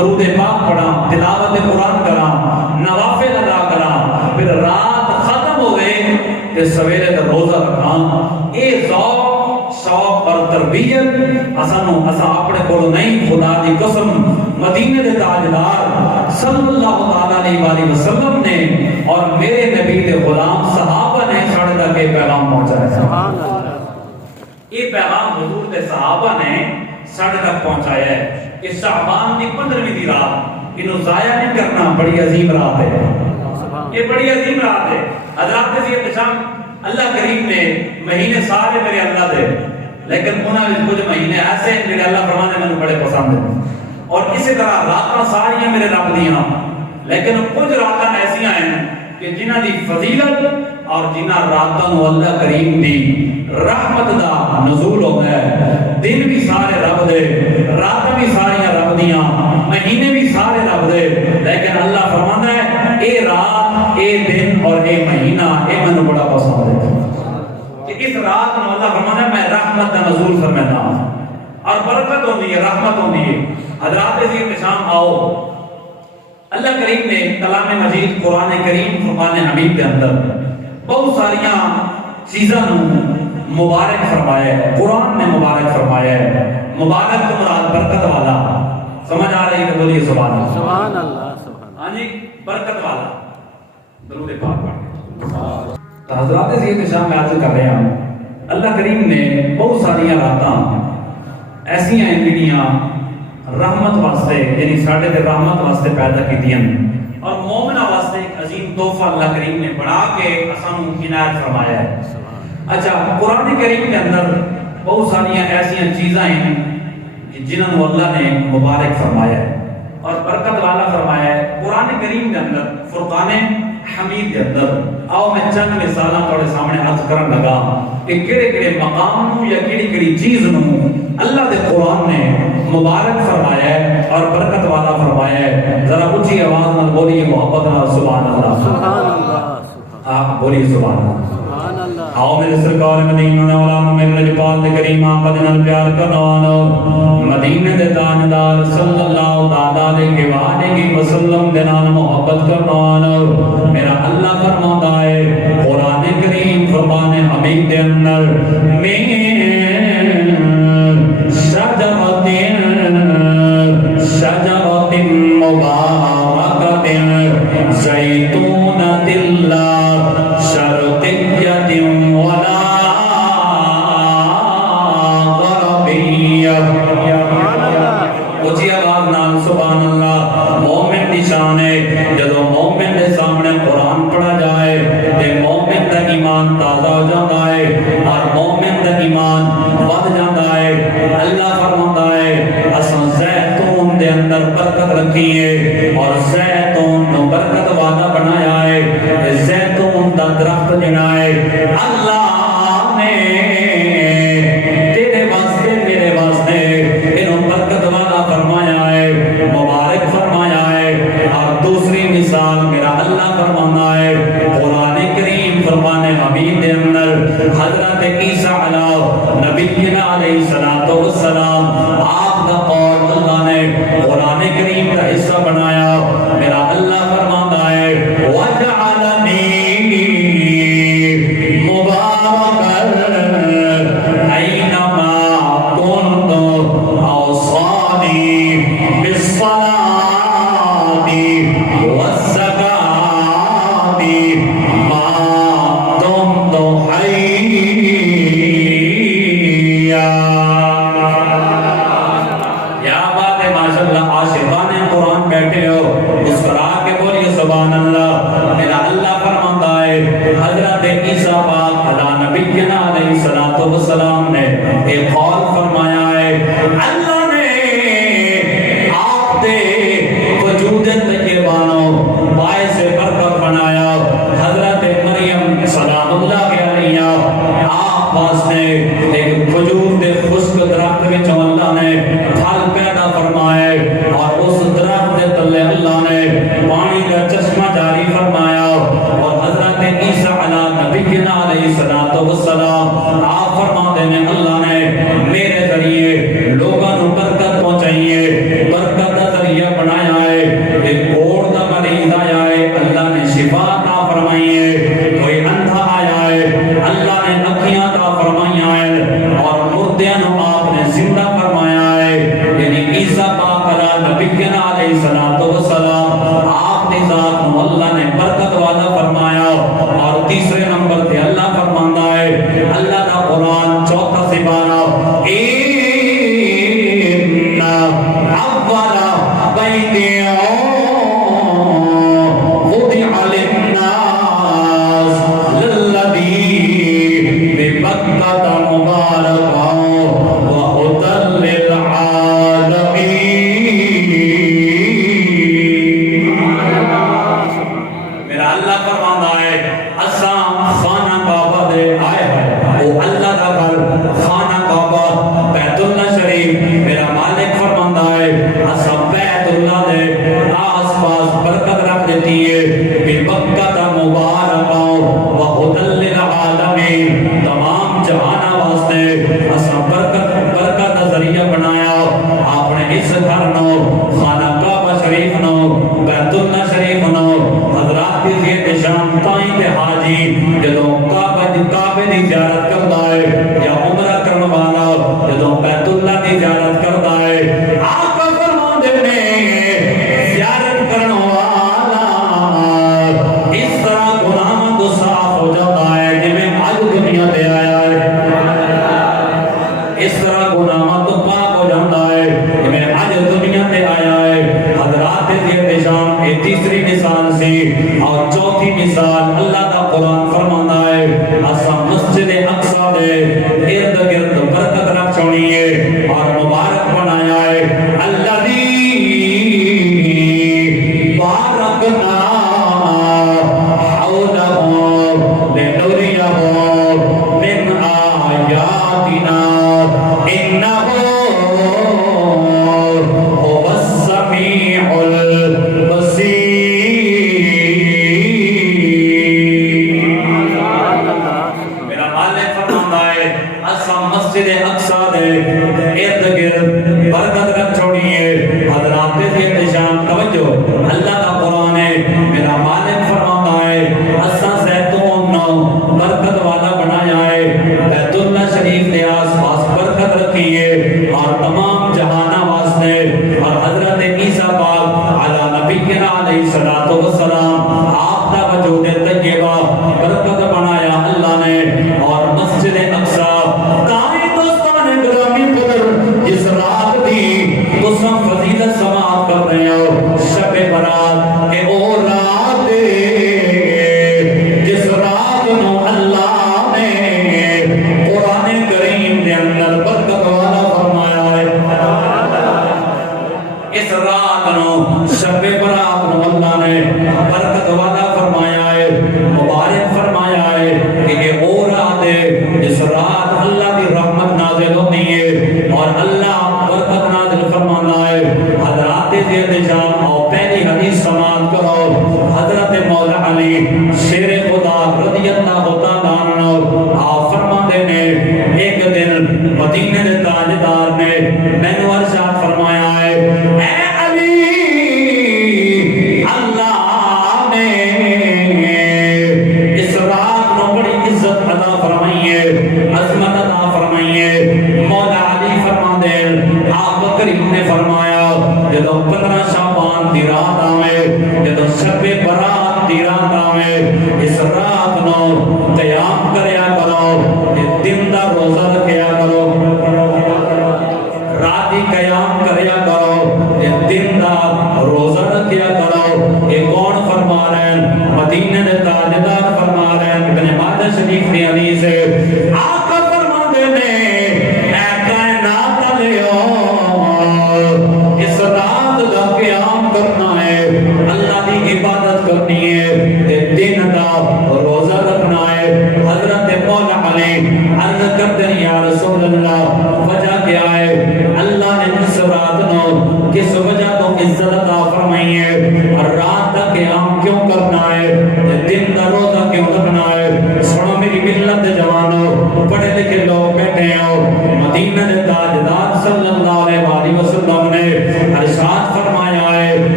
درود پاک پڑھاں، تلاوت قرآن کراں، نوافل ادا کراں، پھر رات ختم ہوئے کہ سویرے تے روزہ رکھاں۔ اے ذوق شوق اور تربیت اساں اپنے کول نہیں، خدا دی قسم مدینے دے تاجدار صلی اللہ تعالی علیہ وآلہ وسلم نے اور میرے نبی دے غلام صحابہ نے ساڑھے تک یہ پیغام پہنچایا۔ سبحان اللہ۔ یہ پیغام حضور دے صحابہ نے ساڑھے تک پہنچایا ہے کہ شعبان دی 15ویں دی رات انہوں ضائع نہیں کرنا، بڑی عظیم رات ہے، یہ بڑی عظیم رات ہے۔ حضرات سے یہ پچھام اللہ کریم نے مہینے سارے میرے اللہ دے، لیکن انہاں وچ کچھ مہینے ایسے ہیں میرے اللہ فرمانے میں بڑے پسند ہیں، اور اسی طرح راتاں ساری میرے رب دیاں، لیکن کچھ راتاں ایسیاں ہیں کہ جنہاں دی فضیلت اور جنہاں راتاں نو اللہ کریم دی رحمت دا نزول ہو گیا ہے۔ دن بھی سارے رب دے، راتاں بھی ساری رب دیاں، مہینے بھی سارے رب دے، لیکن اللہ فرماتا ہے اے رات، اے دن اور اے مہینہ اے میں بڑا پسند ہے کہ اس رات میں اللہ فرماتا ہے میں رحمت کا نزول فرماتا ہوں اور برکت ہوندی ہے، رحمت ہوندی ہے۔ حضرات سے احتشام آؤ، اللہ کریم نے کلام مجید قرآن کریم فرقان حمید کے اندر بہت ساریاں چیزاں مبارک فرمایا ہے، قرآن نے مبارک فرمایا ہے۔ مبارک تو مراد برکت والا، سمجھ آ رہی ہے؟ بولیے سبحان اللہ، سبحان اللہ، سبحان ہاں جی، برکت والا درود پاک پڑھ۔ تو حضرات سے احتشام میں عرض کر رہے ہیں اللہ کریم نے بہت ساریاں راتاں ایسی ہیں جنیاں رحمت واسطے، یعنی ساڑھے دے رحمت واسطے پیدا کی دیں، اور مومنہ واسطے ایک عظیم تحفہ اللہ کریم نے بڑھا کے اسان عنایت فرمایا ہے۔ اچھا، قرآن کریم کے اندر بہت ساریاں ایسی چیزاں ہیں جنہوں نے اللہ نے مبارک فرمایا ہے اور برکت والا فرمایا ہے۔ قرآن کریم کے اندر فرقان حمید کے اندر آؤ میں چند مثالاں تھوڑے سامنے عرض کرن لگا کہ کیڑے کیڑے مقام نو یا کیڑی کیڑی چیز نو اللہ دے قرآن نے مبارک فرمایا ہے اور برکت والا فرمایا ہے۔ ذرا اونچی آواز میں بولیے محبت نال سبحان اللہ، سبحان اللہ، آپ بولیے سبحان اللہ۔ سبحان اللہ۔ آؤ میرے سرکار مدینہ نولا میرے لجپال دے کریم آقا نال پیار کرنوانو، مدینہ دے تاجدار صلی اللہ تعالی علیہ وسلم دے نال محبت کرنوانو۔ میرا اللہ فرماتا ہے قرآن کریم فرمان حمید دے اندر شجرۃ مبارکۃ زیتونۃ لا شرقیۃ ولا غربیہ۔ اونچی آواز نال سبحان اللہ۔ مومن دی شان ہے جدوں مومن دے سامنے قرآن پڑھا جائے تے مومن دا ایمان تازہ ہو جاتا ہے اور مومن دا ایمان ود جاتا ہے۔ اللہ فرماتا ہے اساں زیتون دے اندر برکت رکھی ہے اور زیتون نو برکت والا بنایا ہے۔ زیتون دا درخت جڑا ہے اللہ نے تیرے واسطے میرے واسطے انہوں برکت والا فرمایا ہے، مبارک فرمایا ہے۔ اور دوسری مثال میرا اللہ فرمانا ہے قرآن کریم فرمان حمید دے اندر حضرت عیسیٰ علیہ نبینا علیہ السلام آپ کا قول اللہ نے قرآن کریم کا حصہ بنایا۔ میرا اللہ فرماتا ہے وَجَعَلَنِي مُبَارَكًا أَيْنَمَا كُنتُ أَوْصَانِي بِالصَّلَاةِ وَالزَّكَاةِ مَا دُمْتُ حَيًّا۔ یا بات ہے ماشاءاللہ، عاشقان قرآن بیٹھے ہو مسکرا کے بولیے سبحان اللہ۔ میرا اللہ فرماتا ہے حضرت عیسیٰ پاک علیہ نبینا علیہ السلام نے ایک قول فرمایا ہے اللہ نے آپ دے وجود طیبانو باعث برکت بنایا۔ حضرت مریم سلام اللہ علیہ آپ واسطے ایک کھجور دے خشک درخت وچ اللہ نے پھل پیدا فرمائے اور اس درخت دے تلے اللہ نے پانی کا چشمہ جاری فرمایا اور حضرت عیسیٰ علیہ نبینا علیہ علیہ الصلوۃ والسلام آپ کی ذات کو اللہ نے برکت والا فرمایا. اور تیسرے نمبر پہ اللہ فرماندا ہے اللہ کا قرآن چوتھا سپارہ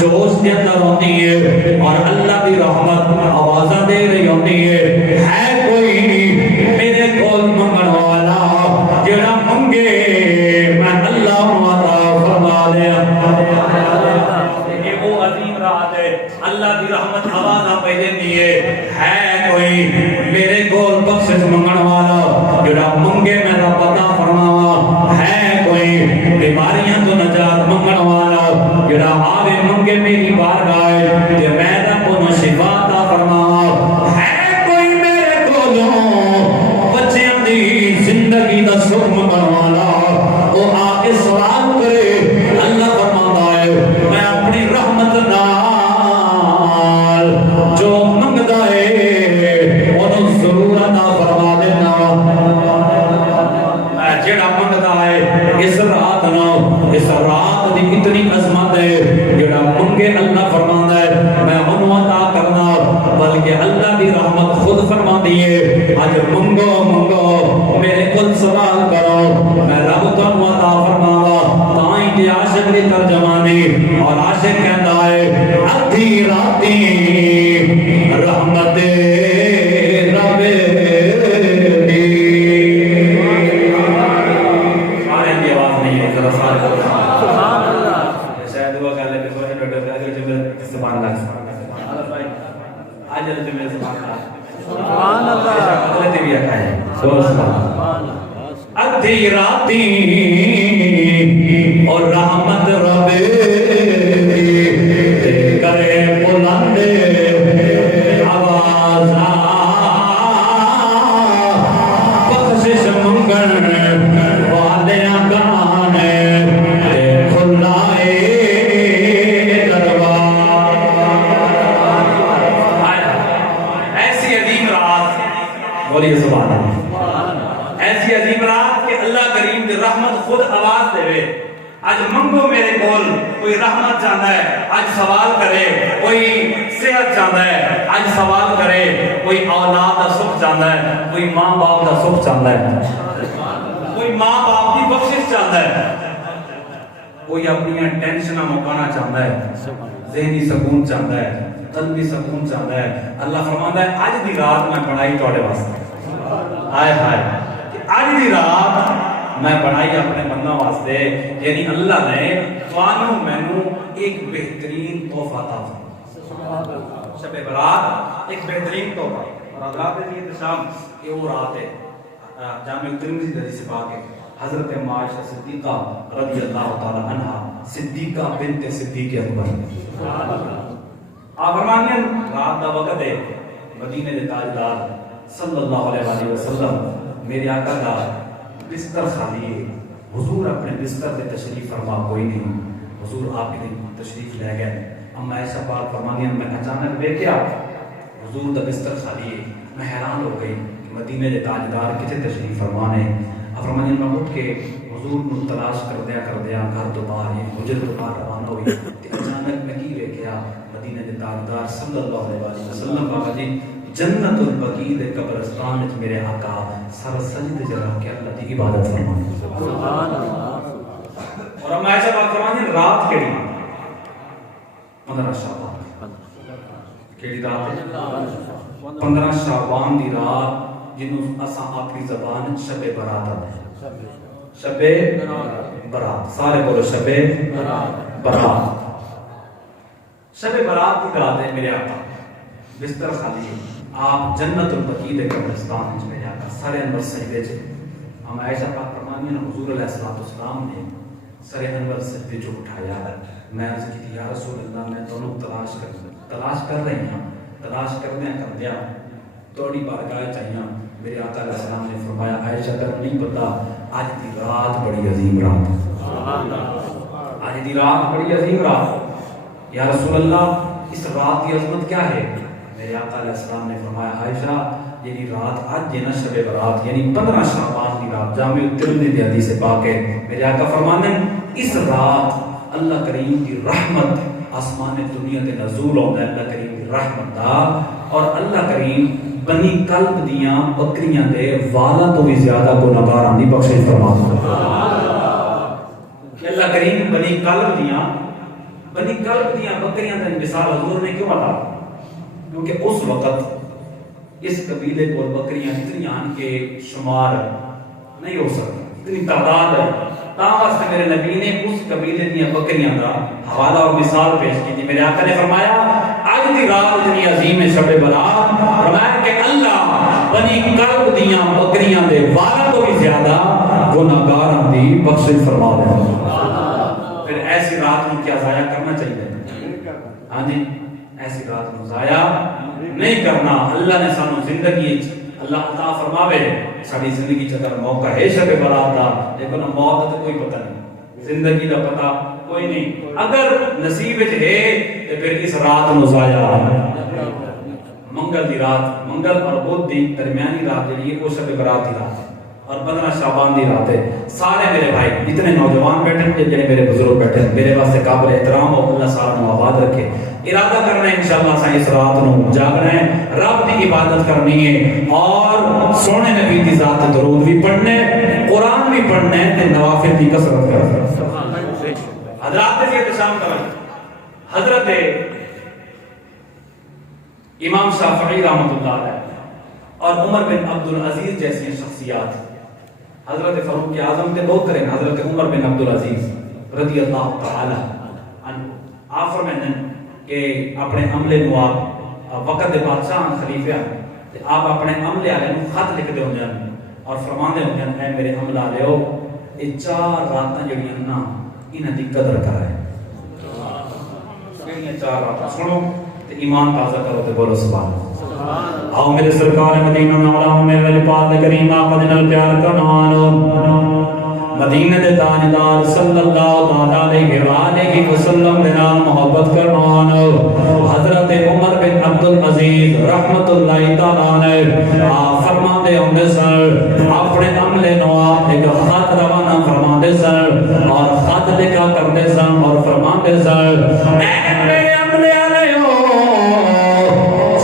جوش کے اندر ہوتی ہے اور اللہ کی رحمت آوازہ دے رہی ہوتی ہے کوئی میرے کول منگن والا جڑا منگے میں اللہ عطا فرما دیا یہ وہ عظیم رات ہے اللہ کی رحمت آوازہ پہ دیتی ہے کوئی میرے کول بخشش منگن والا جڑا منگے میں رب عطا فرماوا ہے کوئی بیماریاں تو نجات منگن والا جڑا آوے منگے میری بارگاہ تے میں رب کو شفا عطا فرماوا ہے کوئی میرے کولوں بچیاں دی زندگی دا سکھ منگن والا او آ کے سوال کرے اللہ فرماتا ہے میں اپنی رحمت نال جو منگدا ہے اونوں ضرور عطا فرما دینا جڑا منگدا ہے اس رات نو اس رات دی اتنی عظمت ہے جڑا منگے اللہ فرماندا ہے میں اونوں عطا کرنا بلکہ اللہ دی رحمت خود فرماندی ہے اج منگو منگو میرے کول سوال کرو میں رب تانوں عطا فرماواں تائیں کہ عاشق دی ترجمانی اور عاشق کہندا ہے ادھی راتی رحمت رب دی سارے دی آواز نہیں ہے ذرا سارے سبحان اللہ شاید دعا کر لے کہ کوئی ڈاکٹر اگر جو سبحان اللہ بھائی آج جو میرے سبحان اللہ سبحان اللہ حضرت بھی آتا ہے سبحان اللہ ادھی راتی اور رحمت رب کرے بلند آواز بخشش منگن والیاں گانے کھلائے دربار ایسی عظیم رات بولیے سبحان اللہ ایسی عظیم رات کہ اللہ کریم کی رحمت خود آواز دے آج منگو میرے کول کوئی رحمت چاہتا ہے آج سوال کرے کوئی صحت چاہتا ہے آج سوال کرے کوئی اولاد کا سکھ چاہتا ہے کوئی ماں باپ کا سکھ چاہتا ہے کوئی ماں باپ کی بخشش چاہتا ہے کوئی اپنی ٹینشنہ مکانا چاہتا ہے ذہنی سکون چاہتا ہے قلبی سکون چاہتا ہے اللہ فرماتا ہے آج دی رات میں بڑھائی توڑے واسطے آئے ہائے آج دی رات میں بڑھائی اپنے بندہ واسطے یعنی اللہ نے فانو مینو ایک بہترین تحفہ تھا شب برات ایک بہترین تحفہ اور حضرات نے یہ شام یہ وہ رات ہے جامع ترمذی حدیث سے پاک ہے حضرت عائشہ صدیقہ رضی اللہ تعالی عنہا صدیقہ بنت صدیق اکبر آپ فرماتے ہیں رات دا وقت ہے مدینے دے تاجدار صلی اللہ علیہ وآلہ وسلم میرے آقا کا بستر خالی ہے حضور اپنے بستر دے تشریف فرما کوئی نہیں حضور آپ کے تشریف لے گئے اما ایسا پاک فرمانی میں اچانک دیکھیا حضور دا بستر خالی ہے میں حیران ہو گئی کہ مدینے دے تاجدار کتے تشریف فرمانے فرمانی میں اٹھ کے حضور کو تلاش کر دیا گھر تو باہر ہے حجر تو باہر روانہ ہوئی کہ اچانک میں کی دیکھیا مدینے دے تاجدار صلی اللہ علیہ وسلم بابا جی جنت البقیع دے قبرستان وچ میرے آقا سر سجدے جلا کے اللہ دی عبادت فرمانے سبحان اللہ اور ہم ایسا بات فرمانے رات کیڑی 15 شعبان کیڑی رات ہے 15 شعبان دی رات جنوں اساں اپنی زبان شب برات آتے شب برات سارے بولو شب برات شب برات کی رات ہے میرے آقا بستر خالی ہے آپ جنت البقیع دے قبرستان وچ میرے آقا سارے انور سجدے چ ہم عائشہ پاک فرماتی ہیں حضور علیہ السلام نے سر انور سجدے جو اٹھایا میں عرض کی تھی یا رسول اللہ میں دونوں تلاش کر رہی ہوں تلاش کردیا توڑی بارگاہ چاہیے میرے آقا علیہ السلام نے فرمایا عائشہ تک نہیں پتا آج دی رات بڑی عظیم رات آج دی رات بڑی عظیم رات یا رسول اللہ اس رات کی عظمت کیا ہے میرے آقا علیہ السلام نے فرمایا عائشہ یعنی رات آج جنا شب برات یعنی 15 شعبان کی رات جامع ترمذی حدیث پاک ہے میرے آقا فرمانے اس رات اللہ کریم کی رحمت آسمان دنیا تے نزول ہوتا ہے اللہ کریم کی رحمت دا اور اللہ کریم بنی کلب دیاں بکریاں دے والا تو بھی زیادہ گناہگاراں دی بخشش فرماتا ہے کہ اللہ کریم بنی کلب دیاں بنی کلب دیاں بکریاں دی مثال حضور نے کیوں بتا؟ کیونکہ اس وقت اس قبیلے کو بکریاں اتنی آن کے شمار نہیں ہو سکتی، اتنی تعداد ہے، تاں واسطے میرے نبی نے اس قبیلے دیاں بکریاں دا حوالہ اور مثال پیش کی تھی۔ میرے آقا نے فرمایا آج دی رات اتنی عظیم ہے شب برات، فرمایا کہ اللہ بنی کلب دیاں بکریاں دے والوں کو بھی زیادہ گناہگاراں دی بخشش فرما دے۔ پھر ایسی رات میں کیا ضائع کرنا چاہیے؟ ہاں جی، ایسی رات میں ضائع نہیں کرنا۔ اللہ نے سانو زندگی اللہ عطا فرماوے، ساری زندگی چکر موقع ہے شب برات دا، لیکن موت کا کوئی پتہ نہیں، زندگی دا پتہ کوئی نہیں۔ اگر نصیب وچ ہے تے پھر اس رات نو ضائع منگل دی رات، منگل اور بدھ دی درمیانی رات جڑی ہے وہ شب برات دی رات ہے اور 15 شعبان دی رات ہے۔ سارے میرے بھائی جتنے نوجوان بیٹھے ہیں، جتنے میرے بزرگ بیٹھے ہیں، میرے واسطے قابل احترام ہو، اللہ سارا نو آباد رکھے۔ ارادہ کرنا ہے انشاءاللہ سا اس رات نو جاگنا ہے، رب دی عبادت کرنی ہے اور سونے نبی دی ذات درود بھی پڑھنے، قرآن بھی پڑھنے تے نوافل کی کثرت کرنا۔ حضرات سے احتشام کریں، حضرت امام شافعی رحمۃ اللہ علیہ اور عمر بن عبدالعزیز جیسی شخصیات، حضرت فاروق اعظم کے دو کریں، حضرت عمر بن عبدالعزیز رضی اللہ تعالی عنہ، آپ فرمائیں کہ اپنے عملے نو آپ وقت دے بادشاہ خلیفہ تے آپ اپنے عملے والے نو خط لکھ دے ہوندے ہیں اور فرماندے ہوندے ہیں اے میرے عملہ والےو یہ 4 راتاں جڑیاں نا انہاں دی قدر کرائے۔ کیڑیاں 4 راتاں سنو تے ایمان تازہ کرو تے بولو سبحان اللہ۔ آؤ میرے سرکار مدینہ مولا میرے علی پاک کریم آپ دے نال پیار کرنا، مدینہ دے تاجدار صلی اللہ علیہ وآلہ وسلم دے نال محبت کرنا، حضرت عمر بن عبدالعزیز رحمت اللہ تعالی علیہ آپ فرماندے ہوندے سن اپنے عملے نو آپ ایک خط روانہ فرماندے سن اور خط لکھا کرتے سن اور فرماندے سن اے میرے عملے والےو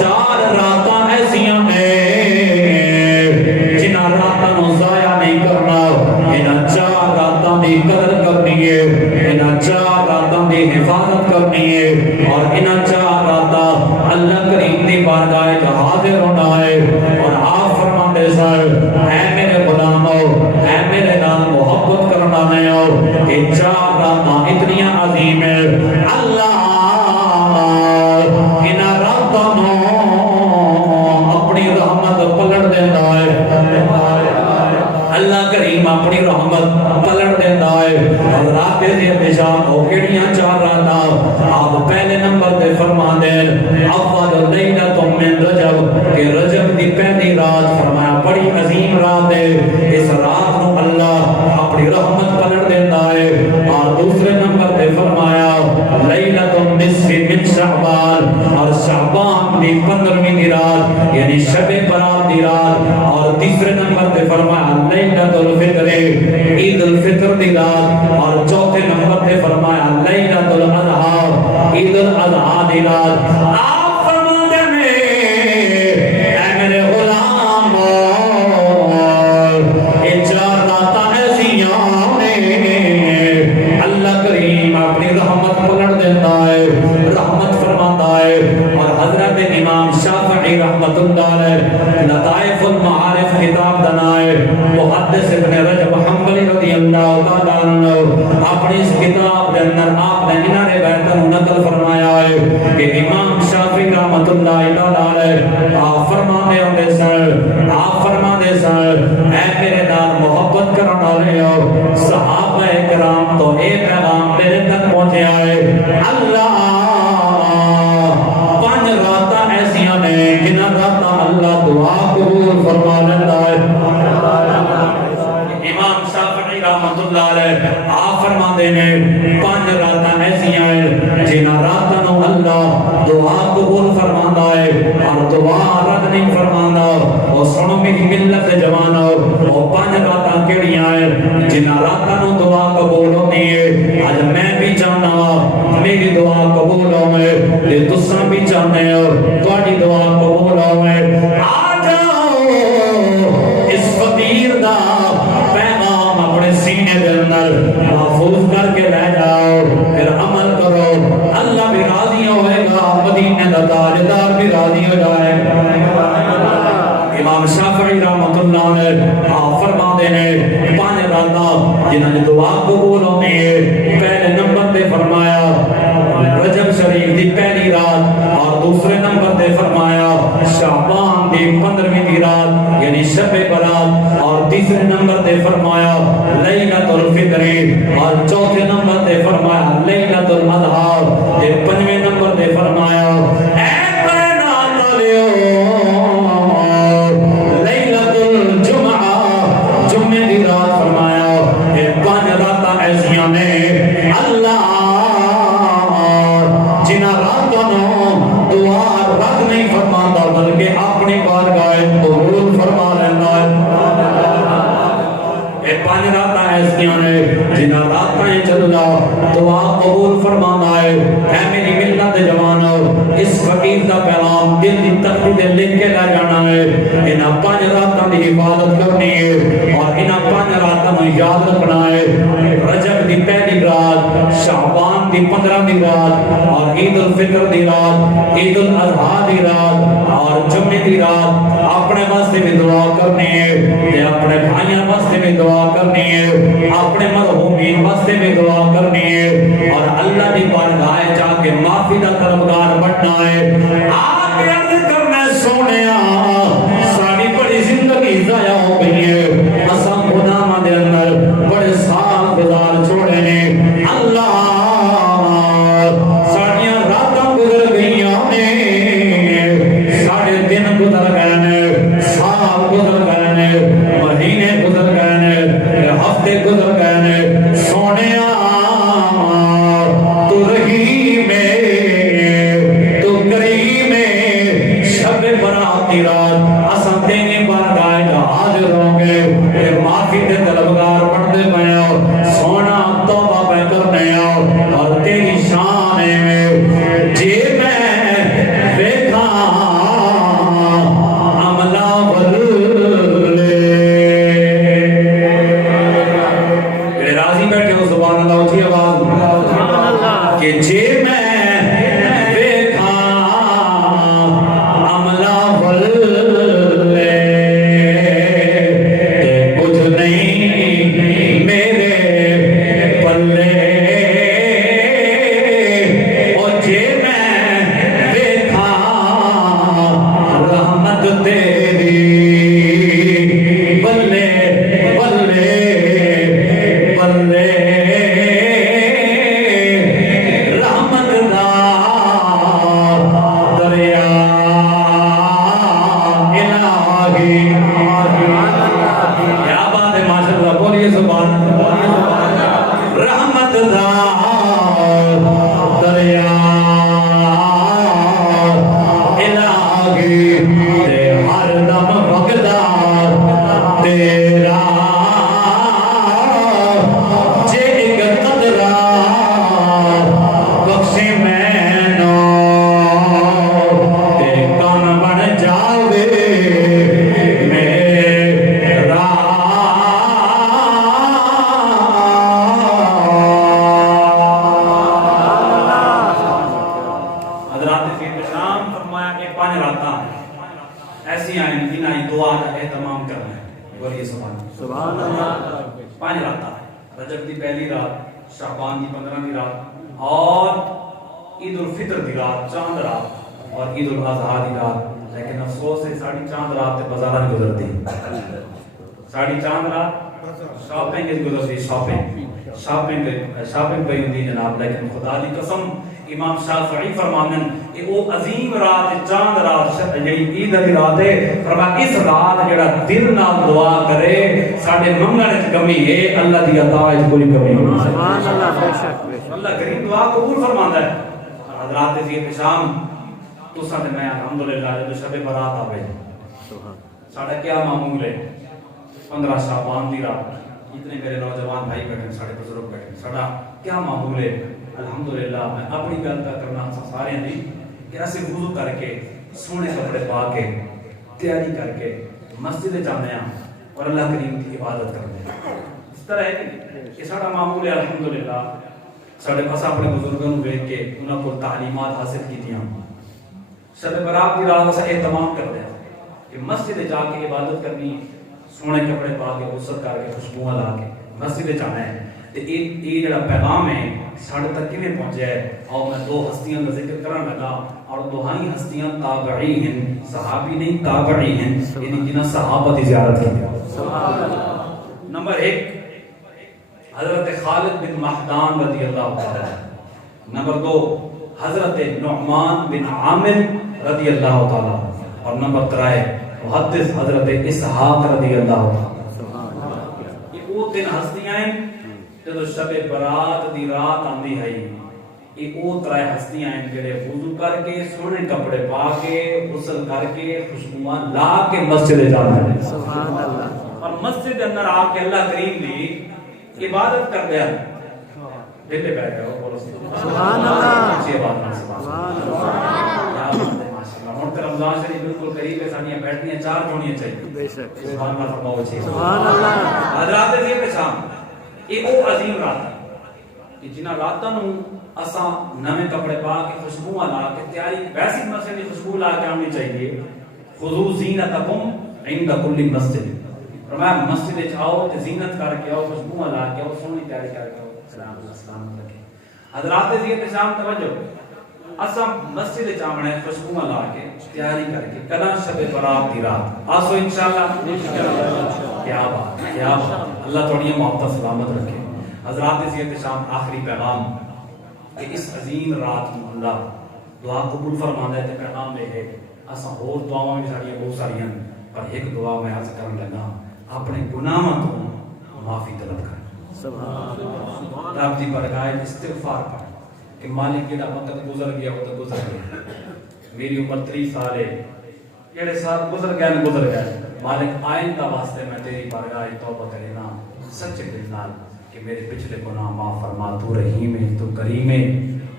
4 راتاں ایسیاں نے جنہاں راتاں نو ضائع نہیں کرنا، انہاں 4 راتاں دی قدر کرنی ہے، انہاں 4 راتاں دی حفاظت کرنی ہے اور انہاں 4 راتاں اللہ کریم دی بارگاہ وچ حاضر ہونا ہے۔ اور آپ فرماندے سن اے میرے غلامو اے میرے نال محبت کرنا نہیں ہو، یہ 4 راتاں اتنی عظیم ہے، اللہ انہاں راتاں نو اپنی رحمت پلٹ دیندا ہے، اللہ کریم اپنی رحمت پلٹ دیتا ہے۔ اور رات کے احتشام ہو کیڑیاں 4 راتاں آپ پہلے نمبر تے فرما دیں اول لیلۃ من رجب کہ رجب دی پہلی رات، فرمایا بڑی عظیم رات ہے، اس رات نو اللہ اپنی رحمت پلٹ دیتا ہے۔ اور دوسرے نمبر تے فرمایا لیلۃ النصف من شعبان اور شعبان دی 15ویں دی رات یعنی شب برات دی رات۔ اور تیسرے نمبر تے فرمایا لیلۃ الفطر عید الفطر دی رات۔ اور چوتھے نمبر تے فرمایا لیلۃ الاضحی عید الاضحی دی رات۔ آپ فرماتے ہیں اے میرے غلام یہ 4 راتاں ایسیاں نے اللہ کریم اپنی رحمت پلٹ دیتا ہے، رحمت فرماتا ہے۔ اور حضرت امام شافعی رحمت اللہ علیہ لطائف المعارف کتاب دنائے محدث ابن رجب حنبلی رضی اللہ تعالیٰ عنہ اپنی اس کتاب کے اندر آپ نے انہاں روایتاں نقل فرمایا ہے کہ امام شافعی رحمت اللہ تعالیٰ علیہ آپ فرماتے ہوندے سن، آپ فرماتے سن اے میرے نال محبت کرن والے ہو، صحابہ کرام تو اے پیغام میرے تک پہنچیا ہے، اللہ 5 راتاں ایسیاں نے جنہاں راتاں اللہ دعا قبول فرما لیتا ہے۔ امام شافعی رحمت اللہ علیہ آپ فرماتے ہیں 5 راتاں ایسیاں ہیں جنہاں راتاں نو اللہ دعا قبول فرماندا ہے اور دعا رد نہیں فرماندا۔ اور سنو میری ملت جوانو وہ 5 راتاں کیڑیاں ہیں جنہاں راتاں نو دعا قبول ہوتی ہے۔ آج میں بھی چاہنا میری دعا قبول ہوئے، یہ تساں بھی چاہنے ہو تہاڈی دعا قبول ہوئے۔ آ جاؤ اس فقیر دا پیغام اپنے سینے دے اندر محفوظ کر کے لے جاؤ، پھر عمل کرو، جنہ راتوں دعا رد نہیں فرماتا بلکہ اپنی بارگاہ قبول فرما لینا ہے اے پانچ راتاں ایسیاں نے جنہ راتاں چلنا دعا قبول فرمانا ہے اے میری ملت جوانو اس فقیر دا پیغام دل دی تختی دے لکھ کے لے جانا ہے انہاں پانچ راتاں دی حفاظت کرنی ہے اور انہاں پانچ راتاں میں یاد رکھنا ہے رجب دی پہلی رات شعبان دی 15 دی رات اور عید الفطر دی رات عید الاضحیٰ دی رات اور جمعے دی رات اپنے واسطے بھی دعا کرنی ہے تے اپنے بھائیاں واسطے بھی دعا کرنی ہے اپنے مرحومین واسطے بھی دعا کرنی ہے اور اللہ دی بارگاہ جا کے معافی دا طلبگار بننا ہے آپ عرض کرنا سونیا ساری بڑی زندگی ضائع ہو گئی ہے اساں گناہاں دے اندر بڑے سال گزار چھوڑے نے اللہ ساڑیاں راتاں گزر گئیاں نے ساڑے دن گزر گئے نے سال گزر گئے نے مہینے گزر گئے نے ہفتے گزر گئے نے سونیا تو رحیم ہے تو کریم ہے شب برات کی رات اساں تیری بارگاہ جا حاضر ہوں گے اے معافی دے طلبگار بنتے پئے ہو سونا توبہ پہ کرنے ہو اور تیری شان ہے جے میں ویکھاں عملہ ولے میرے راضی بیٹھے ہو سبحان اللہ اٹھی آواز کہ جے میں ویکھاں عملہ ولے تے کچھ نہیں میرے پلے اور جے میں ویکھاں رحمت تیری بلے بلے بلے رحمت دا دریا الہی کیا بات ہے ماشاءاللہ بولیے سبحان اللہ رحمت دا دریا الہی تے ہر دم وگدا تیرا جے ایک قطرہ بخشے مینوں تے کون بن جاوے میرا حضرات فی شام فرمایا کہ پانچ راتاں ایسی ہیں جنہاں دعا کا اہتمام کرنا ہے بولیے سبحان اللہ سبحان اللہ پانچ راتاں رجب دی پہلی رات شعبان دی 15 دی رات اور عید الفطر دی رات چاند رات اور عید الاضحیٰ دی رات لیکن افسوس ہے ساڑی چاند رات تے بازاراں گزرتی ساڑی چاند رات شاپنگ گزرتی شاپنگ پہ ہوندی جناب لیکن خدا دی قسم امام شافعی فرماندن کہ وہ عظیم رات چاند رات جڑی عید دی رات ہے فرمایا اس رات جڑا دل نال دعا کرے ساڈے منگن وچ کمی ہے اللہ دی عطا وچ کوئی کمی نہیں سبحان اللہ بے شک بے شک اللہ کریم دعا قبول فرماندا ہے حضرات دی شام تساں تے میں الحمدللہ جب شب برات آوے ساڈا کیا معمول ہے 15 شعبان دی رات اتنے میرے نوجوان بھائی بیٹھے ساڈے بزرگ بیٹھے ساڈا کیا معمول ہے الحمدللہ میں اپنی گل کا کرنا سارے دی کہ اسے وضو کر کے سونے کپڑے پا کے تیاری کر کے مسجد جانے ہیں اور اللہ کریم کی عبادت کرتے ہیں اس طرح ہے کہ ساڈا معمول ہے الحمدللہ ساڈے پاس اپنے بزرگوں کو دیکھ کے انہاں کو تعلیمات حاصل کیتیاں شب برات دی رات اسا اہتمام کرتے ہیں کہ مسجد جا کے عبادت کرنی سونے کپڑے پا کے غسل کر کے خوشبوئاں لا کے مسجد جانا ہے تے یہ جڑا پیغام ہے ساڑھے تک کیویں پہنچا ہے اور میں دو ہستیاں کا ذکر کرن لگا اور دوہائی ہستیاں تابعی ہیں صحابی نہیں تابعی ہیں یعنی جنہاں صحابہ کی زیارت کی سبحان اللہ نمبر 1 حضرت خالد بن محدان رضی اللہ تعالی نمبر 2 حضرت نعمان بن عامر رضی اللہ تعالی اور نمبر 3 محدث حضرت اسحاق رضی اللہ تعالی یہ وہ تین ہستیاں ہیں جب شب برات دی رات آندی ہے یہ وہ ترائے ہستیاں ہیں جڑے وضو کر کے سونے کپڑے پا کے غسل کر کے خوشبواں لا کے مسجد جاتے ہیں سبحان اللہ اور مسجد کے اندر آ کے اللہ کریم دی عبادت کر دیا بیٹھے بیٹھ جاؤ بولو سبحان اللہ اچھی عبادت سبحان سبحان اللہ ہوں تو رمضان شریف بالکل قریب ہے سانیاں بیٹھنیاں چار ہونیاں چاہیے بے شک سبحان اللہ فرماؤ اچھی سبحان اللہ حضرات یہ پہ شام یہ وہ عظیم رات ہے کہ جنہ راتوں اساں نویں کپڑے پا کے خوشبو لا کے تیاری ویسی مسجد کی خوشبو لا کے آنی چاہیے خذو زینتکم عند کل مسجد فرمایا مسجد وچ آؤ تے زینت کر کے آؤ خوشبو لا کے آؤ سونی تیاری کر کے آؤ سلام علیہ السلام رکھے حضرات یہ پہ شام توجہ اساں مسجد وچ آونا ہے خوشبو لا کے تیاری کر کے کلا شب برات دی رات آسو انشاءاللہ کیا بات اللہ تھوڑی محبت سلامت رکھے حضرات عزیز شام آخری پیغام کہ اس عظیم رات میں اللہ دعا قبول فرماتا ہے تے پیغام یہ ہے اساں اور دعاواں بھی ساڈیاں بہت ساری ہیں پر ایک دعا میں عرض کرن لگا اپنے گناہاں تو معافی طلب کر سبحان اللہ رب دی برگاہ استغفار پڑھ کہ مالک جڑا وقت گزر گیا وہ تو گزر گیا میری عمر 30 سال ہے جڑے سال گزر گئے مالک آئندہ واسطے میں تیری بارگاہ توبہ کرنا سچے دل نال کہ میرے پچھلے گناہ معاف فرما تو رحیم ہے تو کریم ہے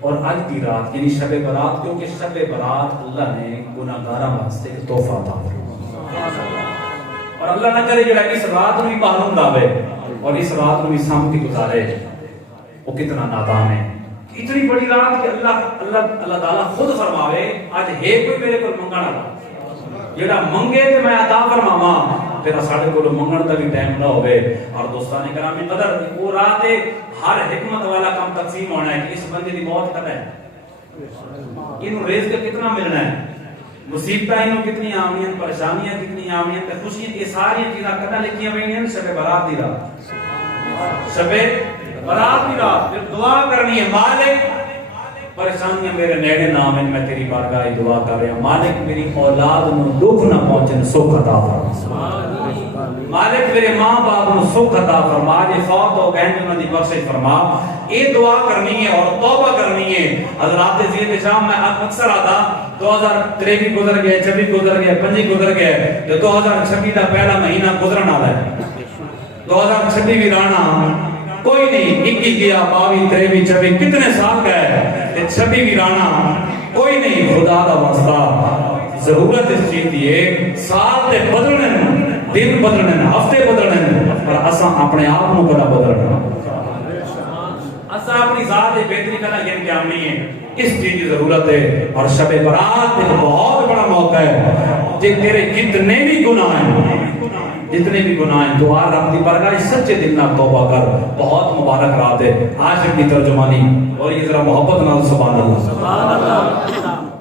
اور آج کی رات یعنی شب برات کیونکہ شب برات اللہ نے گناہگاراں واسطے ایک تحفہ عطا فرمایا اور اللہ نہ کرے جڑا اس رات میں محروم رہے اور اس رات میں سام کی گزارے وہ کتنا نادان ہے اتنی بڑی رات کہ اللہ تعالیٰ خود فرماوے آج ہے کوئی میرے کو منگنا رہا جڑا منگے تو میں عطا فرماواں تیرا ساڑھے کو منگن دا بھی ٹائم نہ ہوئے اور دوستان کرام قدر وہ رات ہر حکمت والا کام تقسیم ہونا ہے کہ اس بندے دی موت کب ہے انہوں رزق کتنا ملنا ہے مصیبتیں انہوں کتنی آمین پریشانیاں کتنی آمین تے خوشیاں یہ ساری چیزاں کدھا لکھیاں ہوئی ہیں شب برات دی رات شب برات دی رات پھر دعا کرنی ہے مالک پریشانیاں میرے نیڑے نہ آمین میں تیری بارگاہ دعا کر رہا ہوں مالک میری اولاد نو دکھ نہ پہنچن سکھ عطا فرما مالک میرے ماں باپ نو سکھ عطا فرما جے فوت ہو گئے انہاں دی بخشش فرما یہ دعا کرنی ہے اور توبہ کرنی ہے حضرات عزیز شام میں اکثر آتا 2023 گزر گئے 26 گزر گئے 25 گزر گئے تو 2026 دا پہلا مہینہ گزرن والا ہے 2026 بھی رانا کوئی نہیں 21 گیا 22 23 24 کتنے سال گئے 26 بھی رانا کوئی نہیں خدا دا واسطہ ضرورت اس چیز دی ہے سال تے بدلنے دن بدلنے ہفتے بدلنے پر اساں اپنے آپ کو بڑا بدلنا اساں اپنی ذات بہتری کرنا یہ انتظام نہیں ہے اس چیز کی ضرورت ہے اور شب برات ایک بہت بڑا موقع ہے جے تیرے جتنے بھی گناہ ہیں جتنے بھی گناہ ہیں دعا رب دی بارگاہ سچے دل نال توبہ کر بہت مبارک رات ہے عاشق کی ترجمانی اور یہ ذرا محبت نال سبحان اللہ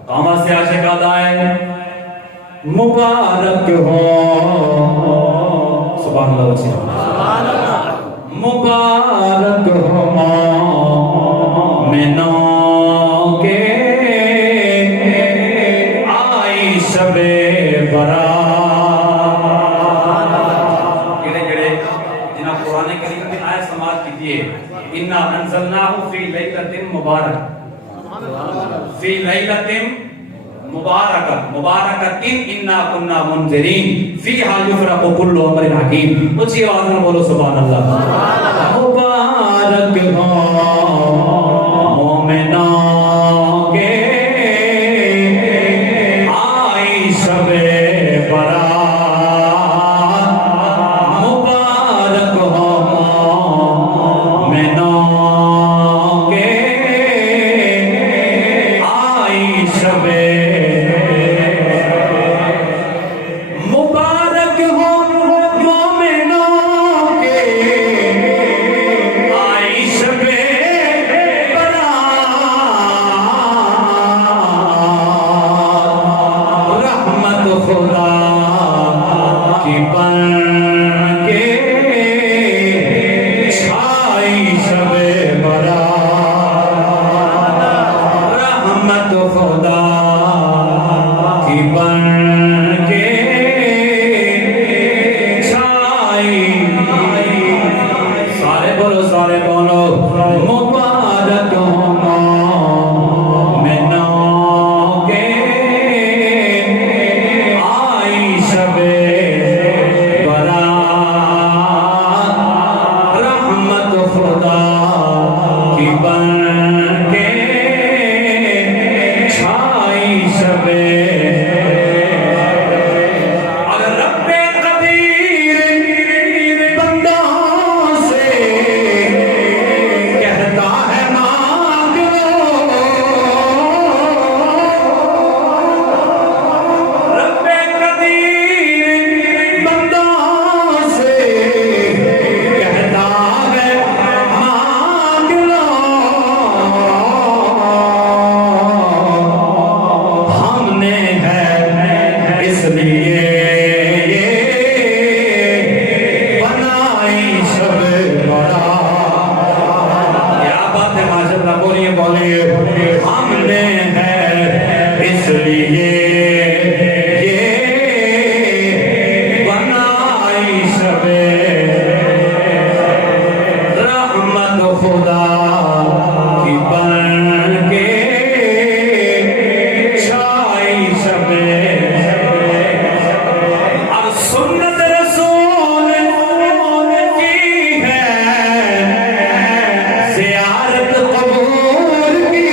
کام سے عاشق ادا ہے مبارک ہو سبحان اللہ سبحان اللہ مبارک ہو مومنوں کے آئی شب برات اِنَّا أَنزَلْنَاهُ فِي لَيْلَةٍ مُبَارَكَةٍ فِي لَيْلَةٍ مُبَارَكَةٍ إِنَّا كُنَّا مُنذِرِينَ فِيهَا يُفْرَقُ كُلُّ أَمْرٍ حَكِيمٍ اچھی آواز میں بولو سبحان اللہ مبارک ہو مومنوں کے آئی شب برات مبارک ہو سارے بولو مبارک ہو اس لیے یہ بنائی شب رحمت خدا کی بن کے چھائی شب اور سنت رسول کی ہے زیارت قبول کی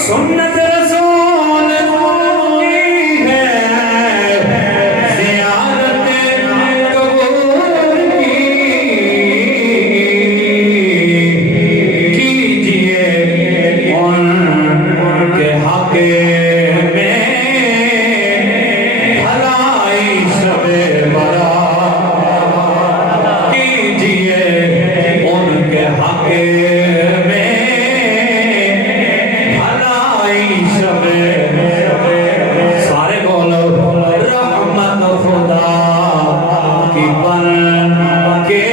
سنت رسول کی ہے زیارت قبول کیجئے ان کے حق میں بھلائی شب برات کیجئے ان کے حق میں بھلائی شب سارے بولو رحمت خدا کی بن کے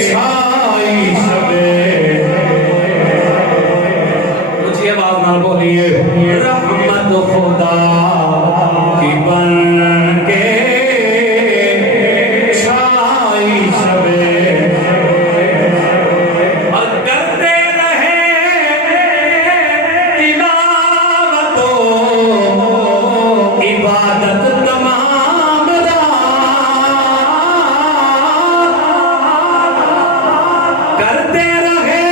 چھائی شب اونچی آواز نال بولیے رحمت خدا کی بن کے چھائی شب اور کرتے رہے تلاوت و عبادت تمام رات کرتے رہے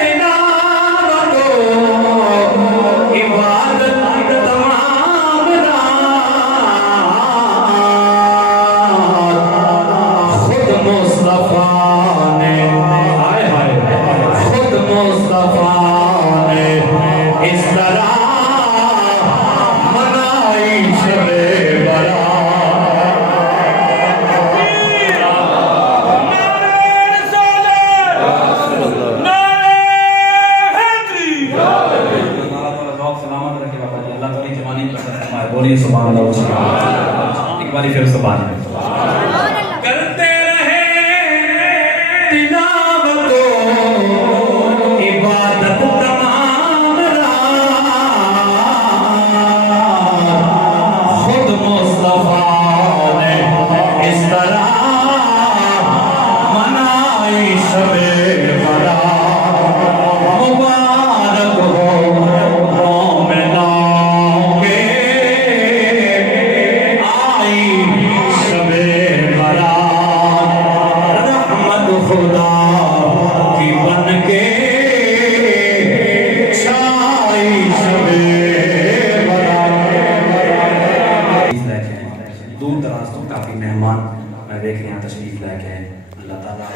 تلاوت و عبادت تمام رات خود مصطفیٰ نے ہائے ہائے خود مصطفیٰ نے اس طرح منائی شب بولیے سبحان اللہ ایک باری پھر سبحان اللہ کرتے رہے تلاوت و عبادت تمام رات خود مصطفیٰ نے اس طرح منائی شب برات مبارک ہو مومنوں کے آئی شب برات رحمت خدا کی بن کے چھائی شب دور دراز تو کافی مہمان میں دیکھ رہا تشریف لے کے اللہ تعالیٰ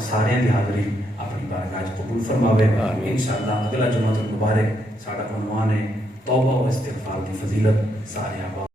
سارے دی حاضری اپنی بارگاہ قبول فرماوے انشاءاللہ اگلا جمعہ المبارک ساڈا عنوان ہے توبہ و استغفار دی فضیلت سارے